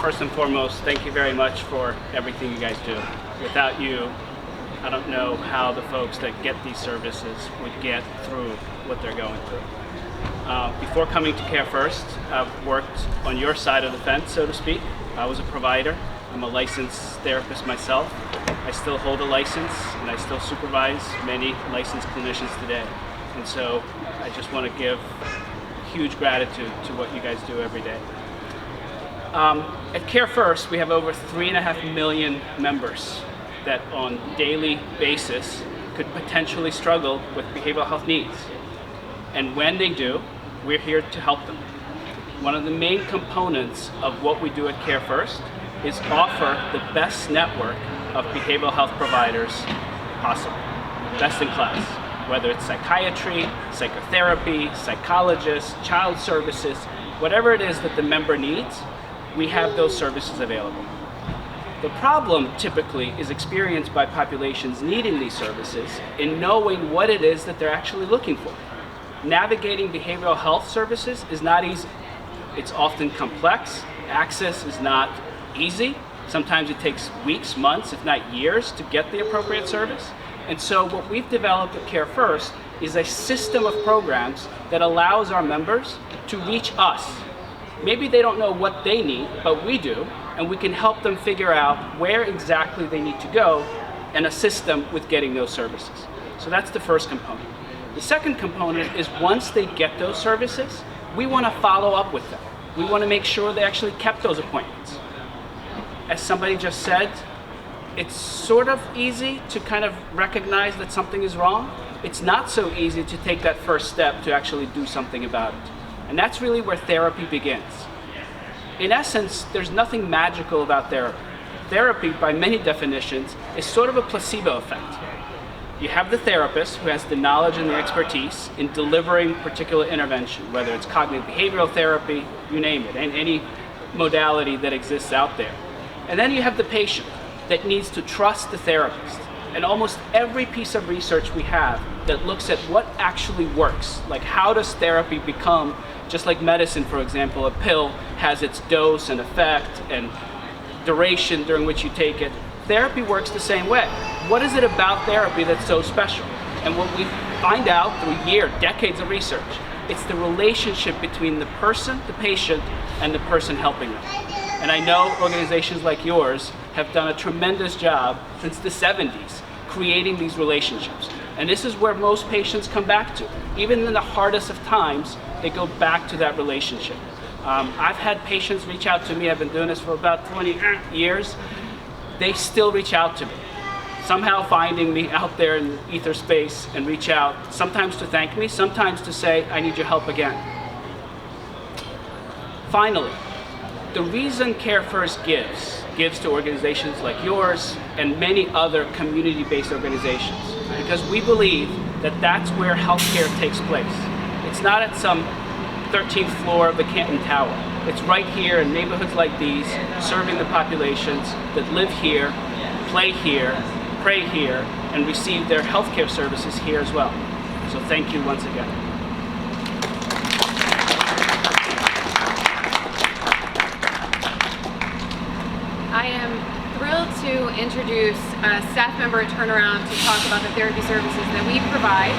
First and foremost, thank you very much for everything you guys do. Without you, I don't know how the folks that get these services would get through what they're going through. Before coming to Care First, I've worked on your side of the fence, so to speak. I was a provider. I'm a licensed therapist myself. I still hold a license, and I still supervise many licensed clinicians today. And so I just want to give huge gratitude to what you guys do every day. At Care First, we have over 3.5 million members that on daily basis could potentially struggle with behavioral health needs. And when they do, we're here to help them. One of the main components of what we do at Care First is offer the best network of behavioral health providers possible, best in class, whether it's psychiatry, psychotherapy, psychologists, child services, whatever it is that the member needs, we have those services available. The problem typically is experienced by populations needing these services in knowing what it is that they're actually looking for. Navigating behavioral health services is not easy. It's often complex. Access is not easy. Sometimes it takes weeks, months, if not years to get the appropriate service. And so what we've developed at Care First is a system of programs that allows our members to reach us. Maybe they don't know what they need, but we do, and we can help them figure out where exactly they need to go and assist them with getting those services. So that's the first component. The second component is once they get those services, we want to follow up with them. We want to make sure they actually kept those appointments. As somebody just said, it's sort of easy to kind of recognize that something is wrong. It's not so easy to take that first step to actually do something about it. And that's really where therapy begins. In essence, there's nothing magical about therapy. Therapy, by many definitions, is sort of a placebo effect. You have the therapist who has the knowledge and the expertise in delivering particular intervention, whether it's cognitive behavioral therapy, you name it, and any modality that exists out there. And then you have the patient that needs to trust the therapist. And almost every piece of research we have that looks at what actually works, like how does therapy become, just like medicine, for example, a pill has its dose and effect and duration during which you take it. Therapy works the same way. What is it about therapy that's so special? And what we find out through decades of research, it's the relationship between the person, the patient, and the person helping them. And I know organizations like yours have done a tremendous job since the 70s creating these relationships. And this is where most patients come back to. Even in the hardest of times, they go back to that relationship. I've had patients reach out to me, I've been doing this for about 20 years, they still reach out to me. Somehow finding me out there in the ether space and reach out, sometimes to thank me, sometimes to say, I need your help again. Finally, the reason Care First gives to organizations like yours and many other community-based organizations, because we believe that that's where healthcare takes place. It's not at some 13th floor of the Canton Tower. It's right here in neighborhoods like these, serving the populations that live here, play here, pray here, and receive their healthcare services here as well. So thank you once again. I am thrilled to introduce a staff member at Turnaround to talk about the therapy services that we provide.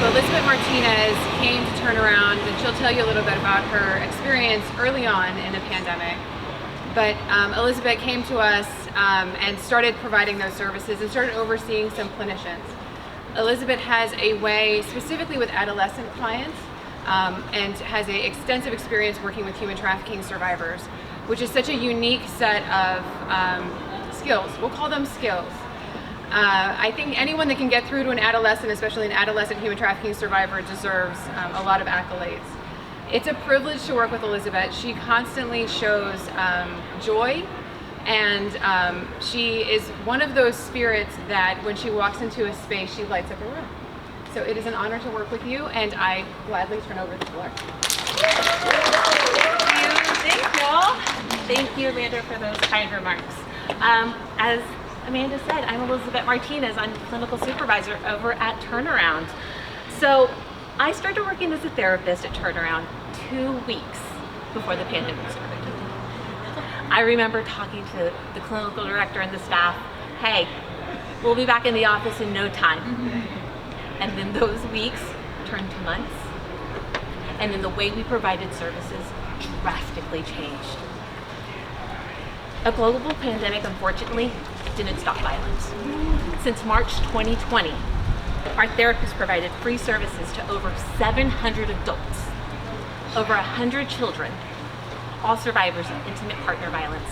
So Elizabeth Martinez came to Turnaround, and she'll tell you a little bit about her experience early on in the pandemic. But Elizabeth came to us and started providing those services and started overseeing some clinicians. Elizabeth has a way, specifically with adolescent clients, and has an extensive experience working with human trafficking survivors, which is such a unique set of skills. We'll call them skills. I think anyone that can get through to an adolescent, especially an adolescent human trafficking survivor, deserves a lot of accolades. It's a privilege to work with Elizabeth. She constantly shows joy, and she is one of those spirits that when she walks into a space, she lights up a room. So it is an honor to work with you, and I gladly turn over the floor. Thank you, Amanda, for those kind remarks. As Amanda said, I'm Elizabeth Martinez. I'm clinical supervisor over at Turnaround. So I started working as a therapist at Turnaround 2 weeks before the pandemic started. I remember talking to the clinical director and the staff, hey, we'll be back in the office in no time. And then those weeks turned to months. And then the way we provided services drastically changed. A global pandemic, unfortunately, didn't stop violence. Since March 2020, our therapists provided free services to over 700 adults, over 100 children, all survivors of intimate partner violence,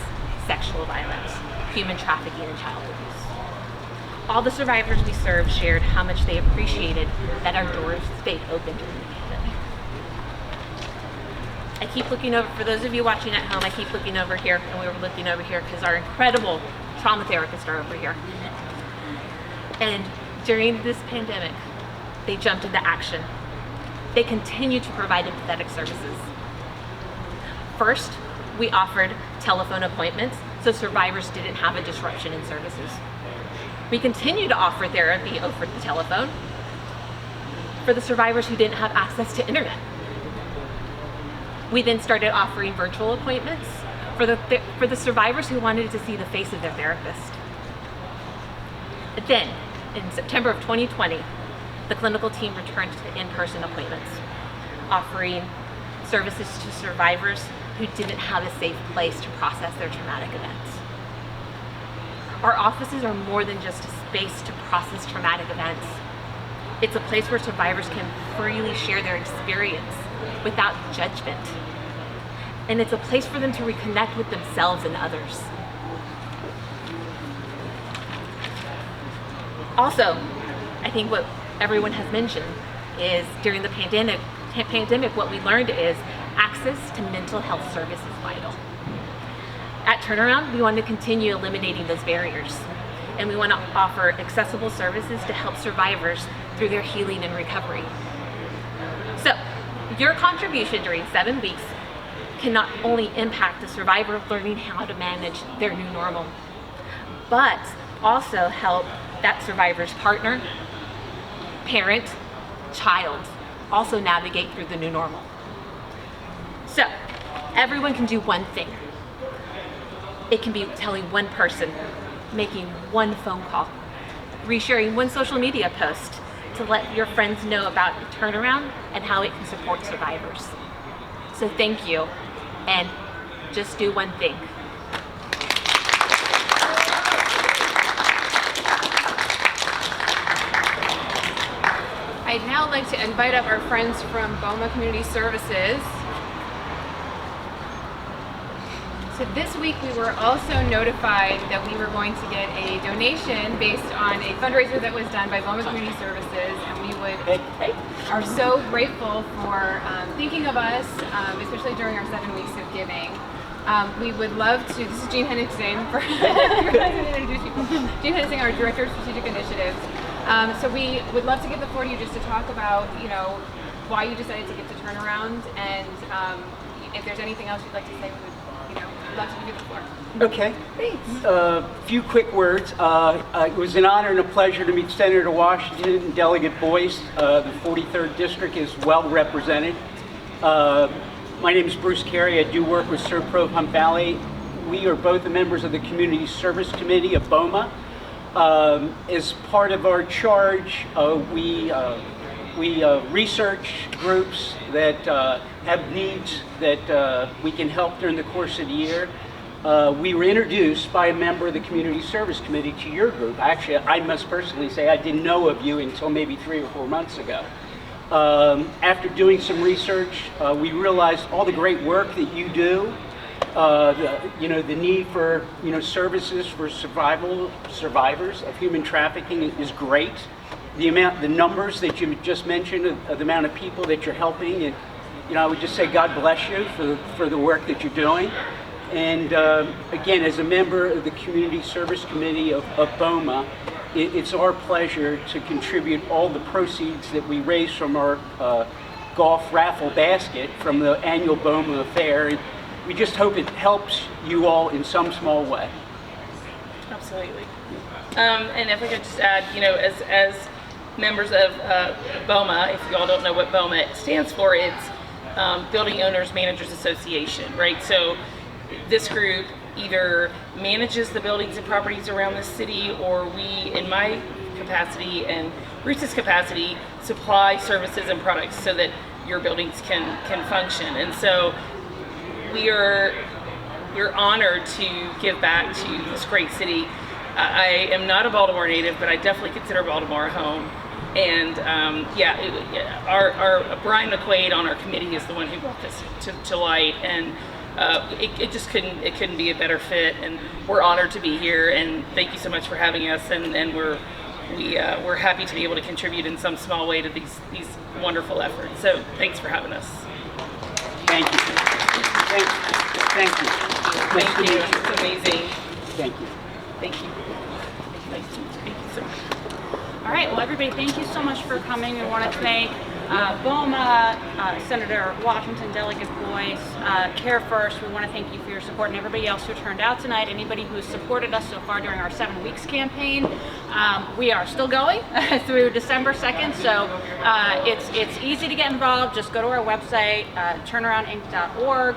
sexual violence, human trafficking, and child abuse. All the survivors we served shared how much they appreciated that our doors stayed open during the pandemic. I keep looking over, for those of you watching at home, I keep looking over here, and we were looking over here because our incredible trauma therapists are over here. And during this pandemic, they jumped into action. They continue to provide empathetic services. First, we offered telephone appointments so survivors didn't have a disruption in services. We continue to offer therapy over the telephone for the survivors who didn't have access to internet. We then started offering virtual appointments for the survivors who wanted to see the face of their therapist. Then, in September of 2020, the clinical team returned to in-person appointments, offering services to survivors who didn't have a safe place to process their traumatic events. Our offices are more than just a space to process traumatic events. It's a place where survivors can freely share their experience without judgment. And it's a place for them to reconnect with themselves and others. Also, I think what everyone has mentioned is during the pandemic, what we learned is access to mental health service is vital. At Turnaround, we want to continue eliminating those barriers, and we want to offer accessible services to help survivors through their healing and recovery. So, your contribution during 7 weeks can not only impact the survivor learning how to manage their new normal, but also help that survivor's partner, parent, child also navigate through the new normal. So, everyone can do one thing. It can be telling one person, making one phone call, resharing one social media post to let your friends know about Turnaround and how it can support survivors. So thank you, and just do one thing. I'd now like to invite up our friends from BOMA Community Services. So this week we were also notified that we were going to get a donation based on a fundraiser that was done by BOMA Community Services, and we are so grateful for thinking of us, especially during our 7 weeks of giving. We would love to, this is Jean Henningsen, Jean Henningsen, our Director of Strategic Initiatives. So we would love to give the floor to you just to talk about, why you decided to give to Turnaround, and if there's anything else you'd like to say, we would, love to give you the floor. Okay. Thanks. Few quick words. It was an honor and a pleasure to meet Senator Washington and Delegate Boyce. The 43rd District is well represented. My name is Bruce Carey. I do work with Serpro Hump Valley. We are both the members of the Community Service Committee of BOMA. As part of our charge, we research groups that have needs that we can help during the course of the year. We were introduced by a member of the Community Service Committee to your group. Actually, I must personally say I didn't know of you until maybe 3 or 4 months ago. After doing some research, we realized all the great work that you do. The need for services for survivors of human trafficking is great. The numbers that you just mentioned of the amount of people that you're helping, and I would just say God bless you for the work that you're doing. And again, as a member of the Community Service Committee of BOMA, it's our pleasure to contribute all the proceeds that we raise from our golf raffle basket from the annual BOMA affair. And we just hope it helps you all in some small way. Absolutely. And if I could just add, as members of BOMA, if you all don't know what BOMA stands for, it's Building Owners Managers Association, right? So this group either manages the buildings and properties around the city, or we, in my capacity and Bruce's capacity, supply services and products so that your buildings can function. And so we're honored to give back to this great city. I am not a Baltimore native, but I definitely consider Baltimore a home. And our Brian McQuaid on our committee is the one who brought this to light, and it couldn't be a better fit. And we're honored to be here, and thank you so much for having us. And we're happy to be able to contribute in some small way to these wonderful efforts. So thanks for having us. Thank you. Thank you. Thank you. It's amazing. Thank you. Thank you. Thank you so much. All right, well, everybody, thank you so much for coming. We want to thank BOMA, Senator Washington, Delegate Boyce, Care First. We want to thank you for your support, and everybody else who turned out tonight, anybody who has supported us so far during our 7 weeks campaign. We are still going through December 2nd, so it's easy to get involved. Just go to our website, turnaroundinc.org.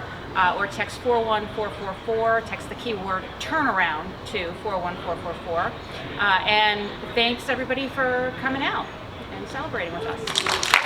Or text 41444, text the keyword turnaround to 41444. And thanks everybody for coming out and celebrating with us.